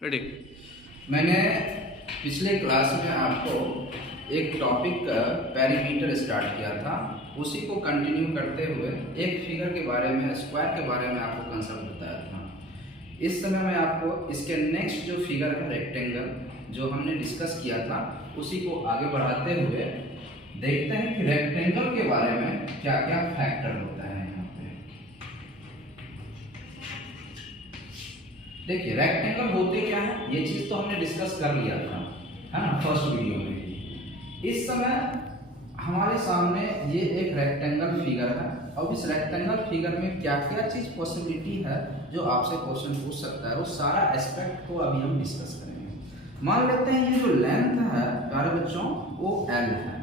Ready. मैंने पिछले class में आपको एक टॉपिक का पेरीमीटर स्टार्ट किया था, उसी को कंटिन्यू करते हुए एक फिगर के बारे में, स्क्वायर के बारे में आपको कंसेप्ट बताया था। इस समय मैं आपको इसके नेक्स्ट जो फिगर है रेक्टेंगल, जो हमने डिस्कस किया था, उसी को आगे बढ़ाते हुए देखते हैं कि रेक्टेंगल के बारे में क्या क्या फैक्टर होता है। यहाँ पे देखिए रेक्टेंगल होते क्या है, ये चीज तो हमने डिस्कस कर लिया था, है ना, फर्स्ट वीडियो में। इस समय हमारे सामने ये एक रेक्टेंगल फिगर है, और इस रेक्टेंगल फिगर में क्या क्या चीज पॉसिबिलिटी है जो आपसे क्वेश्चन पूछ सकता है, वो सारा एस्पेक्ट को अभी हम डिस्कस करेंगे। मान लेते हैं ये जो लेंथ है प्यारे बच्चों, वो L है,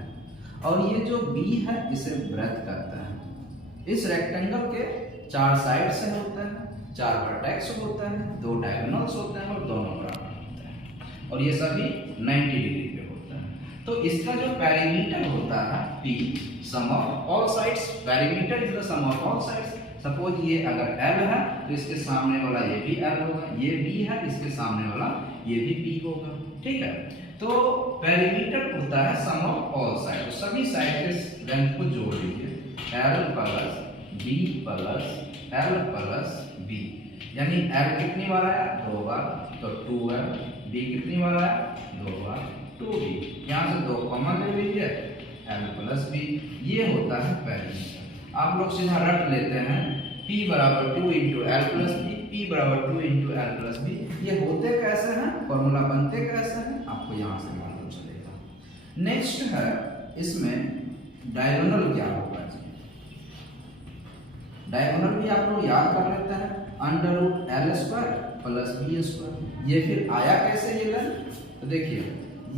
और ये जो B है इसे ब्रेथ कहता है। इस रेक्टेंगल के चार साइड से होते हैं, चार वर्टेक्स होता है, दो डायगोनल्स होते हैं और दोनों बराबर होते हैं, और ये सभी 90 डिग्री पे होता है। तो इसका जो पेरीमीटर होता है P, sum of all sides, perimeter is the sum of all sides. Suppose ये अगर L है तो इसके सामने वाला ये भी L होगा, ये B है इसके सामने वाला ये भी B होगा, ठीक है। तो पेरीमीटर होता है सम ऑफ ऑल साइड, तो सभी साइड के लेंथ को जोड़ लीजिए, L plus B plus L plus B, यानी L कितनी बार आया, 2 बार, तो 2L, B कितनी बार आया, 2 बार, 2B। यहाँ से 2 कॉमन ले लीजिए, L प्लस B, ये होता है पेरीमीटर। आप लोग सीधा रट लेते हैं P बराबर 2 into L plus B, P बराबर 2 इंटू एल प्लस बी। ये होते कैसे हैं, फॉर्मूला बनते कैसे हैं, आपको यहाँ से मालूम चलेगा। नेक्स्ट है इसमें डायगोनल क्या होगा। डायगोनल भी आप लोग याद कर लेते हैं, under root L square plus B square. ये फिर आया कैसे ये लाइन, तो देखिए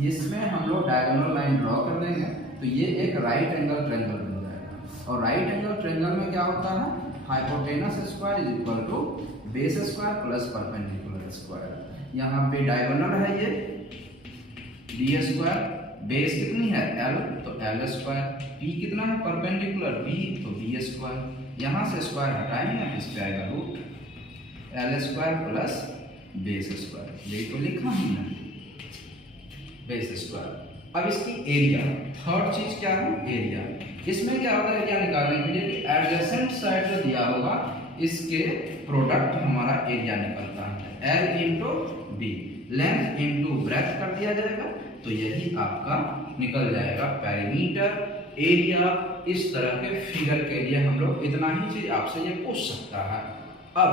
इसमें हम लोग डायगोनल लाइन ड्रॉ कर देंगे, तो ये एक राइट एंगल ट्रायंगल बन जाएगा। और राइट एंगल ट्रायंगल में क्या होता है, hypotenuse square is equal to base square plus perpendicular square. यहाँ पे डायगोनल है ये बी स्क्वायर, बेस कितनी है L, तो L स्क्वायर, P कितना है परपेंडिकुलर B, तो B स्क्वायर। यहाँ से स्क्वायर हटाएंगे, इस पे आएगा root L square plus base square, यही तो लिखा हमने, बेस स्क्वायर। अब इसकी एरिया, थर्ड चीज क्या है, एरिया। इसमें क्या होता है, क्या निकालने के लिए कि एडजेसेंट साइड जो दिया होगा इसके प्रोडक्ट हमारा एरिया निकलता है, L into B, length into breadth कर दिया जाएगा, तो यही आपका निकल जाएगा पेरीमीटर, एरिया। इस तरह के फिगर के लिए हम लोग इतना ही चीज आपसे ये पूछ सकता है। अब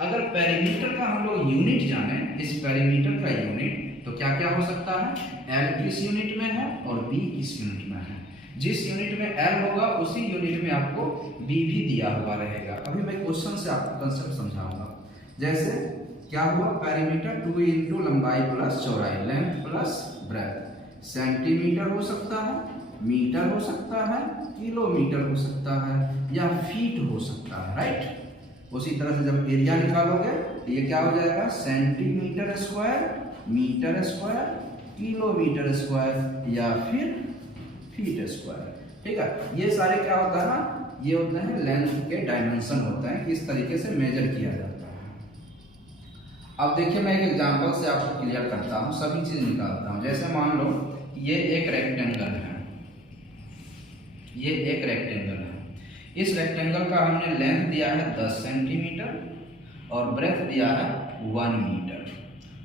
अगर पेरीमीटर का हम लोग यूनिट जाने, इस पेरीमीटर का यूनिट, तो क्या क्या हो सकता है, L किस यूनिट में है और B किस यूनिट में है। जिस यूनिट में L होगा उसी यूनिट में आपको B भी दिया हुआ रहेगा। अभी मैं क्वेश्चन से आपको कंसेप्ट समझाऊंगा। जैसे क्या हुआ, पेरीमीटर 2 इंटू लंबाई प्लस चौड़ाई, लेंथ प्लस ब्रेथ, सेंटीमीटर हो सकता है, मीटर हो सकता है, किलोमीटर हो सकता है, या फीट हो सकता है, राइट। उसी तरह से जब एरिया निकालोगे तो ये क्या हो जाएगा, centimetre square, metre square, kilometre square, या फिर फीट स्क्वायर, ठीक है। ये सारे क्या होता है ना, ये होते हैं लेंथ के डायमेंशन होते हैं, किस तरीके से मेजर किया जाता है। अब देखिए मैं एक एग्जांपल से आपको क्लियर करता हूँ, सभी चीज निकालता हूँ। जैसे मान लो ये एक रेक्टेंगल है, ये एक रेक्टेंगल है, इस रेक्टेंगल का हमने लेंथ दिया है 10 सेंटीमीटर और ब्रेथ दिया है 1 मीटर।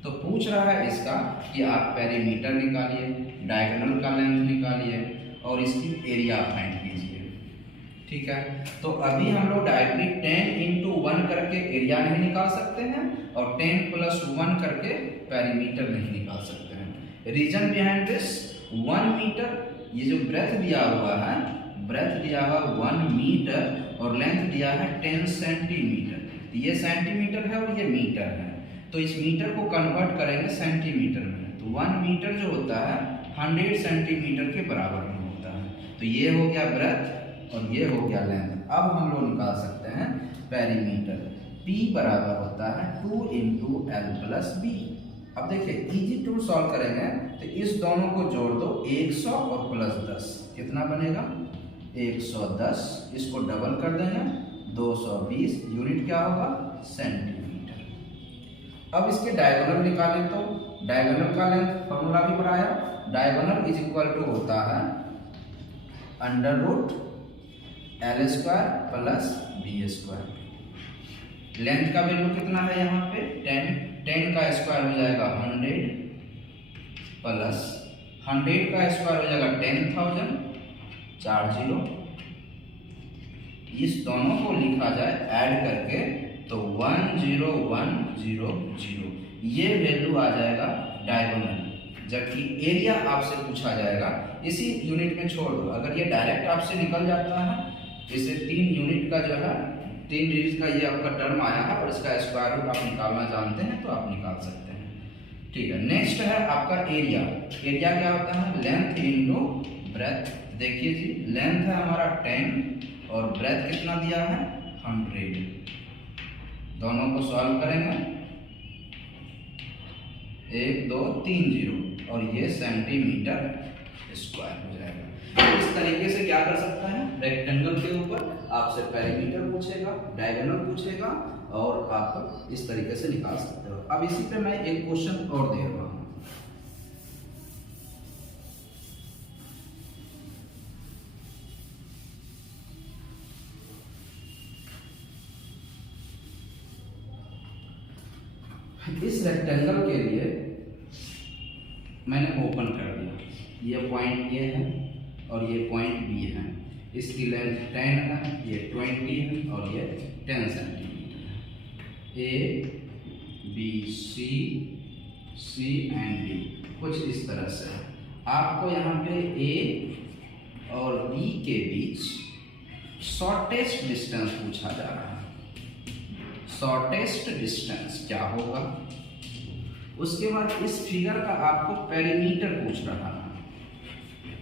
तो पूछ रहा है इसका कि आप पेरीमीटर निकालिए, डायगोनल का लेंथ निकालिए और इसकी एरिया फाइंड कीजिए, ठीक है। तो अभी हम लोग डायरेक्टली 10 इंटू 1 करके एरिया नहीं निकाल सकते हैं, और 10 प्लस 1 करके पेरीमीटर नहीं निकाल सकते हैं। रीजन बिहाइंड दिस, 1 मीटर, ये जो ब्रेथ दिया हुआ है, ब्रेथ दिया हुआ 1 मीटर और लेंथ दिया है 10 सेंटीमीटर, तो ये सेंटीमीटर है और ये मीटर है, तो इस मीटर को कन्वर्ट करेंगे सेंटीमीटर में, तो 1 मीटर जो होता है 100 सेंटीमीटर के बराबर में होता है। तो ये हो गया ब्रेथ और ये हो गया लेंथ। अब हम लोग निकाल सकते हैं पेरीमीटर, P बराबर होता है 2 इंटू एल प्लस बी। अब देखिए इजी टू सॉल्व करेंगे, तो इस दोनों को जोड़ दो, 100 और प्लस 10 कितना बनेगा, 110, इसको डबल कर देंगे 220, यूनिट क्या होगा, सेंटीमीटर। अब इसके डायगोनल निकालें तो डायगोनल का लेंथ फॉर्मूला भी बनाया, डायगोनल इज इक्वल टू होता है under root L square plus B square. Length का वैल्यू कितना है यहाँ पे 10, 10 का स्क्वायर हो जाएगा 100 प्लस 100 का स्क्वायर हो जाएगा 10,000 4 जीरो। इस दोनों को लिखा जाए ऐड करके तो 10100 ये वैल्यू आ जाएगा डायगोनल। जबकि एरिया आपसे पूछा जाएगा इसी यूनिट में छोड़ दो, अगर ये डायरेक्ट आपसे निकल जाता है, इसे 3 यूनिट का जो है 3 डिजिट का ये आपका टर्म आया है और इसका स्क्वायर रूट आप निकालना जानते हैं तो आप निकाल सकते हैं। ठीक है, नेक्स्ट है आपका एरिया। एरिया क्या होता है लेंथ इंटू ब्रेथ। देखिए जी लेंथ है हमारा 10 और ब्रेथ कितना दिया है 100। दोनों को सॉल्व करेंगे 1 2 3 0 और ये सेंटीमीटर स्क्वायर हो जाएगा। इस तरीके से क्या कर सकता है रेक्टेंगल के ऊपर आपसे पेरीमीटर पूछेगा, डायगोनल पूछेगा और आप इस तरीके से निकाल सकते हो। अब इसी पे मैं एक क्वेश्चन और दे रहा हूँ। इस रेक्टेंगल के लिए मैंने ओपन कर दिया, ये पॉइंट ए है और ये पॉइंट बी है। इसकी लेंथ 10 है, ये 20 है और ये 10 सेंटीमीटर है। A B C and D कुछ इस तरह से है। आपको यहाँ पे ए और बी के बीच शॉर्टेस्ट डिस्टेंस पूछा जा रहा है। शॉर्टेस्ट डिस्टेंस क्या होगा, उसके बाद इस फिगर का आपको पेरीमीटर पूछ रहा है,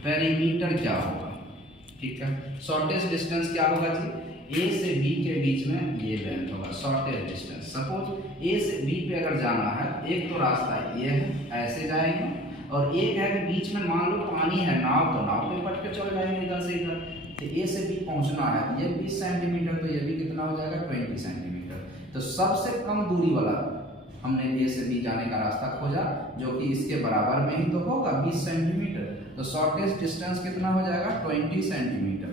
पेरीमीटर क्या होगा। ठीक है, शॉर्टेस्ट डिस्टेंस क्या होगा जी, ए से बी के बीच में ये लेंथ होगा शॉर्टेस्ट डिस्टेंस। सपोज ए से बी पे अगर जाना है, एक तो रास्ता ये है ऐसे जाएंगे और एक है कि बीच में मान लो पानी है, नाव, तो नाव पे पट के चल जाएंगे इधर से इधर। तो ए से बी पहुंचना है, ये 20 सेंटीमीटर, तो ये भी कितना हो जाएगा 20 सेंटीमीटर। तो सबसे कम दूरी वाला हमने ए से बी जाने का रास्ता खोजा जो कि इसके बराबर में ही तो होगा 20 सेंटीमीटर। तो शॉर्टेस्ट डिस्टेंस कितना हो जाएगा 20 सेंटीमीटर।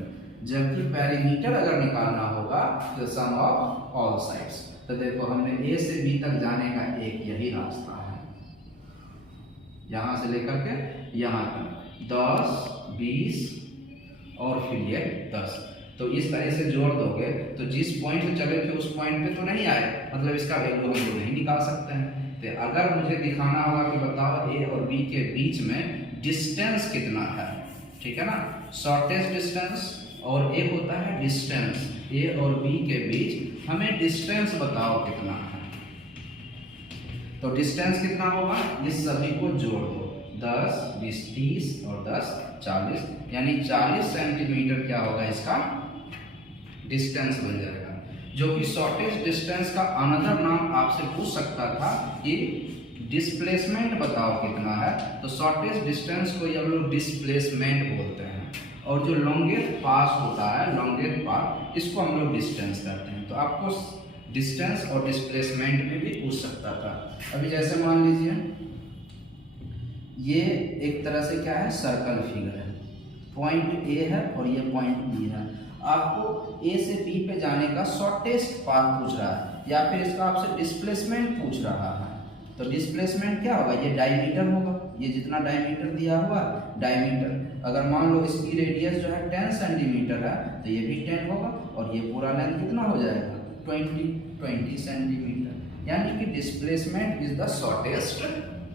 जबकि पेरीमीटर अगर निकालना होगा तो सम ऑफ ऑल साइड्स। तो देखो हमने ए से बी तक जाने का एक यही रास्ता है, यहां से लेकर के यहां तक 10 20 और फिर ये 10। तो इस तरह से जोड़ दोगे तो जिस पॉइंट से चले थे उस पॉइंट पे तो नहीं आए, मतलब इसका वैल्यू हम लोग नहीं निकाल सकते हैं। तो अगर मुझे दिखाना होगा कि बताओ ए और बी के बीच में डिस्टेंस कितना है, ठीक है ना, शॉर्टेस्ट डिस्टेंस और एक होता है डिस्टेंस, ए और बी के बीच हमें डिस्टेंस बताओ कितना है। तो डिस्टेंस कितना होगा, इस सभी को जोड़ दो, 10 20 30 और 10 40, यानी 40 सेंटीमीटर क्या होगा इसका डिस्टेंस बन जाएगा। जो कि शॉर्टेस्ट डिस्टेंस का अनदर नाम आपसे पूछ सकता था कि डिस्प्लेसमेंट बताओ कितना है। तो शॉर्टेस्ट डिस्टेंस को हम लोग डिस्प्लेसमेंट बोलते हैं और जो लॉन्गेस्ट पास होता है, लॉन्गेस्ट पाथ, इसको हम लोग डिस्टेंस कहते हैं। तो आपको डिस्टेंस और डिस्प्लेसमेंट में भी पूछ सकता था। अभी जैसे मान लीजिए ये एक तरह से क्या है सर्कल फिगर है, पॉइंट ए है और ये पॉइंट बी है। आपको ए से बी पे जाने का शॉर्टेस्ट पाथ पूछ रहा है या फिर इसका आपसे डिस्प्लेसमेंट पूछ रहा है। तो डिस्प्लेसमेंट क्या होगा, ये डायमीटर होगा, ये जितना डायमीटर दिया हुआ डायमीटर। अगर मान लो इसकी रेडियस जो है 10 सेंटीमीटर है तो ये भी 10 होगा और ये पूरा लेंथ कितना हो जाएगा 20 सेंटीमीटर। यानी कि displacement is the shortest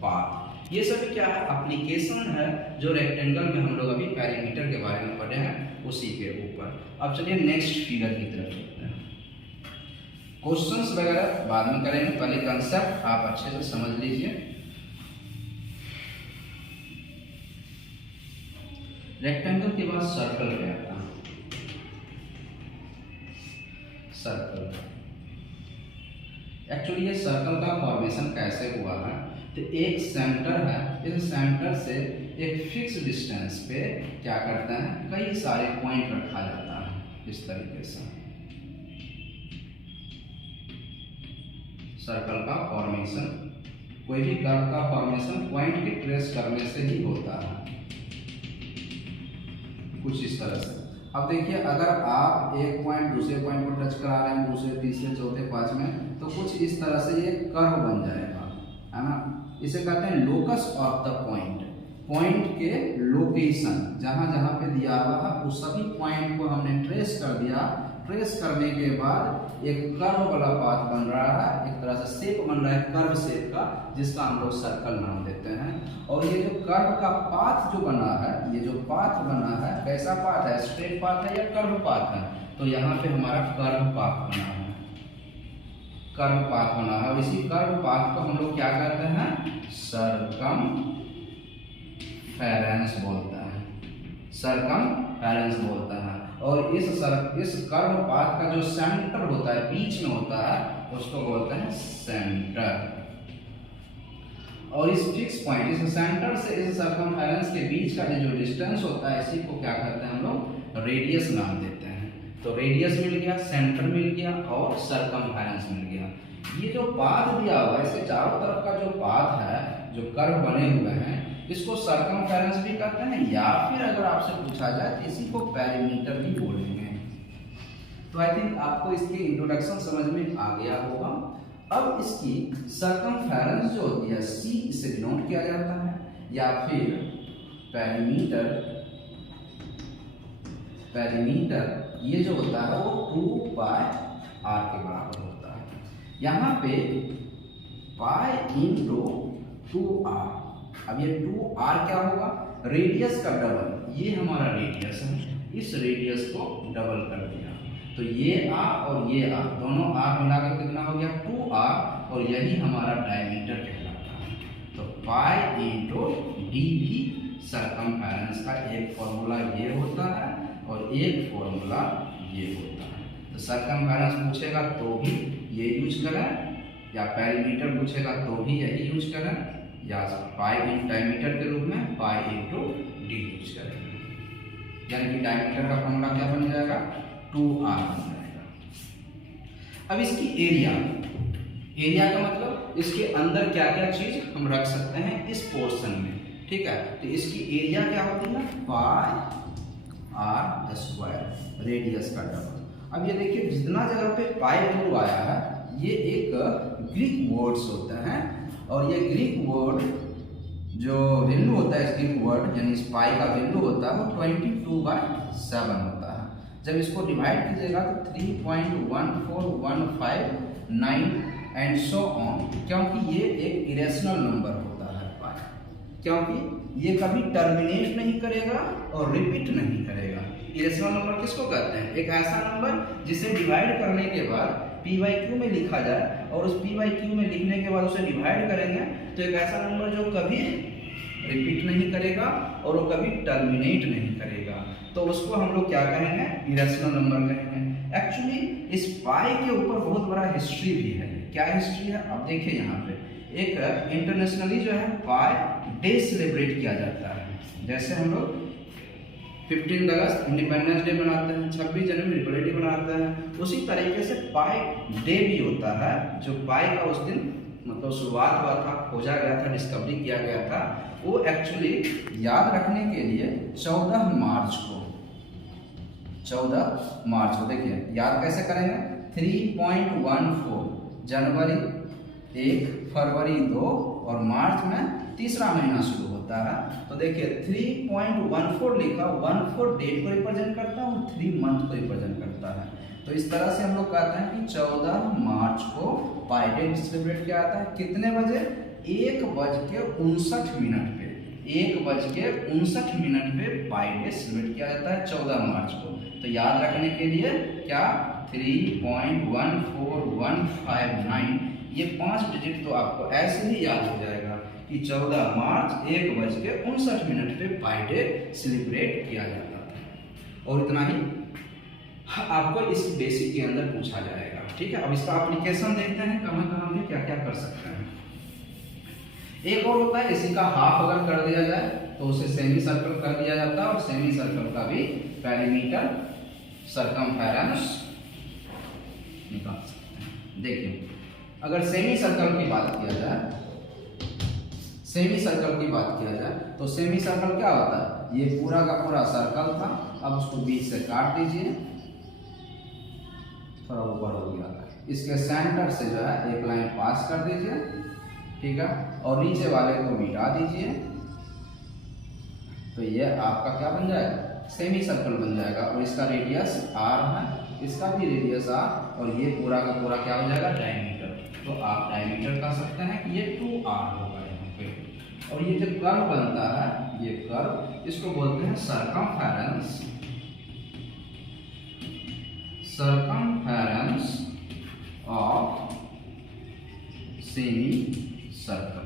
path. ये सभी क्या है एप्लीकेशन है जो रेक्टेंगल में हम लोग अभी पेरीमीटर के बारे में पढ़े हैं उसी के ऊपर। अब चलिए नेक्स्ट फिगर की तरफ चलते हैं। क्वेश्चंस वगैरह बाद में करेंगे, पहले कंसेप्ट आप अच्छे से समझ लीजिए। रेक्टेंगल के बाद सर्कल पे आता है। सर्कल एक्चुअली ये सर्कल का फॉर्मेशन कैसे हुआ है, तो एक सेंटर है, इस सेंटर से एक फिक्स डिस्टेंस पे क्या करते हैं कई सारे पॉइंट रखा जाता है इस तरीके से। सर्कल का फॉर्मेशन, कोई भी कर्व का फॉर्मेशन पॉइंट के ट्रेस करने से ही होता है, कुछ इस तरह से। अब देखिए अगर आप एक पॉइंट दूसरे पॉइंट को टच करा रहे हैं, दूसरे तीसरे चौथे पांचवें, तो कुछ इस तरह से ये कर्व बन जाएगा, है ना। इसे कहते हैं locus of the point, point के लोकेशन, जहां जहां पे दिया हुआ है उस सभी पॉइंट को हमने ट्रेस कर दिया। ट्रेस करने के बाद एक कर्व वाला पाथ बन रहा है, एक तरह से शेप बन रहा है कर्व शेप का, जिसका हम लोग सर्कल नाम देते हैं। और ये जो कर्व का पाथ जो बना है, ये जो पाथ बना है कैसा पाथ है, स्ट्रेट पाथ है या कर्व पाथ है, तो यहाँ पे हमारा कर्व पाथ बना है, कर्व पाथ बना है। और इसी कर्व पाथ को हम लोग क्या कहते हैं, सर्कमफेरेंस बोलते हैं, सर्कमफेरेंस बोलते हैं। और इस कर्व पाथ का जो सेंटर होता है, बीच में होता है, उसको बोलते हैं सेंटर। और इस फिक्स पॉइंट, इस सेंटर से इस सर्कमफेरेंस के बीच का जो डिस्टेंस होता है, इसी को क्या कहते हैं हम लोग, रेडियस नाम देते हैं। तो रेडियस मिल गया, सेंटर मिल गया और सर्कमफेरेंस मिल गया। ये जो पाथ दिया हुआ है, इसके चारों तरफ का जो पाथ है, जो कर्व बने हुए हैं, इसको सर्कमफेरेंस भी कहते हैं, या फिर अगर आपसे पूछा जाए तो इसी को पेरीमीटर भी बोलेंगे। तो आई थिंक आपको इसके इंट्रोडक्शन समझ में आ गया होगा। अब इसकी सर्कमफेरेंस जो होती है, सी इसे डिनोट किया जाता है, या फिर पेरीमीटर ये जो होता है वो 2πr के बराबर होता है। यहाँ पे पाई इंटू 2r, अब ये 2r क्या होगा, रेडियस का डबल, ये हमारा रेडियस है, इस रेडियस को डबल कर दिया, तो ये r और ये r दोनों r मिलाकर कितना हो गया 2r, और यही हमारा डायमीटर कहलाता है। तो पाई इंटू डी भी सर्कमफेरेंस का एक फॉर्मूला ये होता है और एक फॉर्मूला ये होता है। तो सर्कमफेरेंस पूछेगा तो भी ये यूज करें, या पेरीमीटर पूछेगा तो भी यही यूज करें, या पाई इन डायमीटर के रूप में पाई इंटू डी यूज करेंगे। यानी कि डायमीटर का फॉर्मूला क्या बन जाएगा, 2r बन जाएगा। अब इसकी एरिया का मतलब इसके अंदर क्या क्या चीज हम रख सकते हैं इस पोर्शन में, ठीक है। तो इसकी एरिया क्या होती है, पाई r स्क्वायर, रेडियस का डबल। अब ये देखिए जितना जगह पे पाई वैल्यू आया है, ये एक ग्रीक वर्ड्स होते हैं, और ये ग्रीक वर्ड जो वैल्यू होता है, इस ग्रीक वर्ड यानी इस पाई का वैल्यू होता है वो 22/7 होता है। जब इसको डिवाइड कीजिएगा तो 3.14159 एंड सो ऑन, क्योंकि ये एक इरेशनल नंबर होता है पाई, क्योंकि ये कभी टर्मिनेट नहीं करेगा और रिपीट नहीं करेगा। इरेशनल नंबर किसको कहते हैं, एक ऐसा नंबर जिसे डिवाइड करने के बाद p/q में लिखा जाए, और उस p/q में लिखने के बाद उसे डिवाइड करेंगे तो एक ऐसा नंबर जो कभी रिपीट नहीं करेगा और वो कभी टर्मिनेट नहीं करेगा, तो उसको हम लोग क्या कहेंगे, इरेशनल नंबर कहेंगे। एक्चुअली इस पाई के ऊपर बहुत बड़ा हिस्ट्री भी है। क्या हिस्ट्री है, अब देखिए यहाँ पे एक इंटरनेशनली जो है पाई डे सेलिब्रेट किया जाता है। जैसे हम लोग 15 अगस्त इंडिपेंडेंस डे मनाते हैं, 26 जनवरी रिपब्लिक डे मनाते हैं, उसी तरीके से पाई डे भी होता है, जो पाई का उस दिन मतलब शुरुआत हुआ था, खोजा गया था, डिस्कवरी किया गया था। वो एक्चुअली याद रखने के लिए 14 मार्च को देखिए याद कैसे करेंगे, 3.14 जनवरी, 1 फरवरी 2 और मार्च में तीसरा महीना शुरू होता है। तो देखिए 3.14 लिखा, 14 डेट को रिप्रेजेंट करता है और 3 मंथ को रिप्रेजेंट करता है। तो इस तरह से हम लोग कहते हैं कि 14 मार्च को पाई डे सेलिब्रेट किया जाता है। कितने बजे, 1:59 पे, 1:59 पे पाई डे सेलिब्रेट किया जाता है 14 मार्च को। तो याद रखने के लिए क्या, 3.14159, ये 5 डिजिट तो आपको ऐसे ही याद हो जाएगा कि 14 मार्च 1:59 पे पाई डे सेलिब्रेट किया जाता था। और इतना ही आपको इस बेसिक के अंदर पूछा जाएगा, ठीक है। अब इसका एप्लीकेशन देखते हैं, कहाँ कहाँ में क्या क्या कर सकते हैं। एक और होता है, इसी का हाफ अगर कर दिया जाए तो उसे सेमी सर्कल कर दिया जाता है, और सेमी सर्कल का भी पेरीमीटर सर्कमफेरेंस निकाल सकते हैं। देखिए अगर सेमी सर्कल की बात किया जाए, सेमी सर्कल की बात किया जाए तो सेमी सर्कल क्या होता है, ये पूरा का पूरा सर्कल था, अब उसको बीच से काट दीजिए, थोड़ा ऊपर हो गया, इसके सेंटर से जो है एक लाइन पास कर दीजिए, ठीक है, और नीचे वाले को मिटा दीजिए, तो ये आपका क्या बन जाएगा, सेमी सर्कल बन जाएगा। और इसका रेडियस r है, इसका भी रेडियस r, और ये पूरा का पूरा क्या हो जाएगा, डायमीटर। तो आप डायमीटर कह सकते हैं कि ये 2r होगा यहाँ पे। और ये जो कर्व बनता है, ये कर्व, इसको बोलते हैं circumference, circumference of semi circle,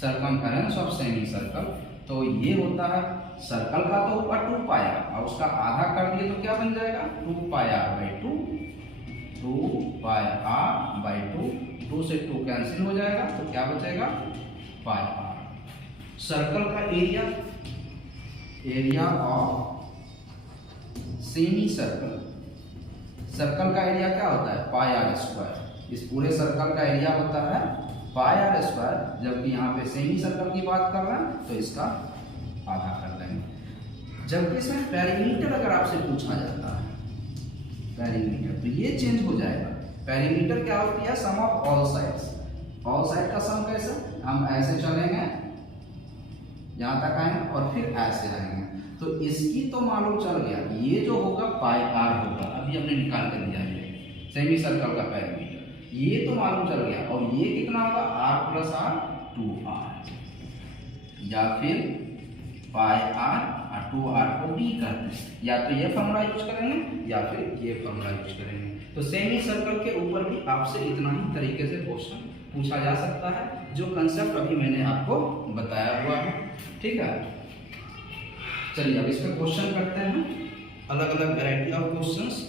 circumference of semi circle. तो ये होता है सर्कल का तो ऊपर 2 पाया, और उसका आधा कर दिए तो क्या बन जाएगा, 2 पाया बाई 2, 2 पाया बाई 2, 2 से 2 कैंसिल हो जाएगा, तो क्या बचेगा, पाई r। सर्कल का area, area of semi circle, circle का एरिया क्या होता है, पाई r स्क्वायर। इस पूरे सर्कल का एरिया होता है पाई r स्क्वायर, जबकि यहाँ पे सेमी सर्कल की बात कर रहे हैं तो इसका आधा कर देंगे। जबकि इसमें पेरीमीटर अगर आपसे पूछा जाता है, पेरीमीटर, तो ये चेंज हो जाएगा। पेरीमीटर क्या होती है, sum of all sides. All side का सम कैसे, हम ऐसे चलेंगे, यहाँ तक आएंगे और फिर ऐसे आएंगे, तो इसकी तो मालूम चल गया, ये जो होगा पाई r होगा, अभी हमने निकाल कर दिया ये सेमी सर्कल का पेरीमीटर, ये तो मालूम चल गया। और ये कितना होगा, r प्लस r 2r, या फिर पाई r और 2r को d करते हैं, या तो ये फॉर्मूला यूज करेंगे या फिर ये फॉर्मूला यूज करेंगे। तो सेमी सर्कल के ऊपर भी आपसे इतना ही तरीके से क्वेश्चन पूछा जा सकता है, जो कंसेप्ट अभी मैंने आपको बताया हुआ है, ठीक है। चलिए अब इस पर क्वेश्चन करते हैं, अलग अलग वैरायटी ऑफ क्वेश्चंस।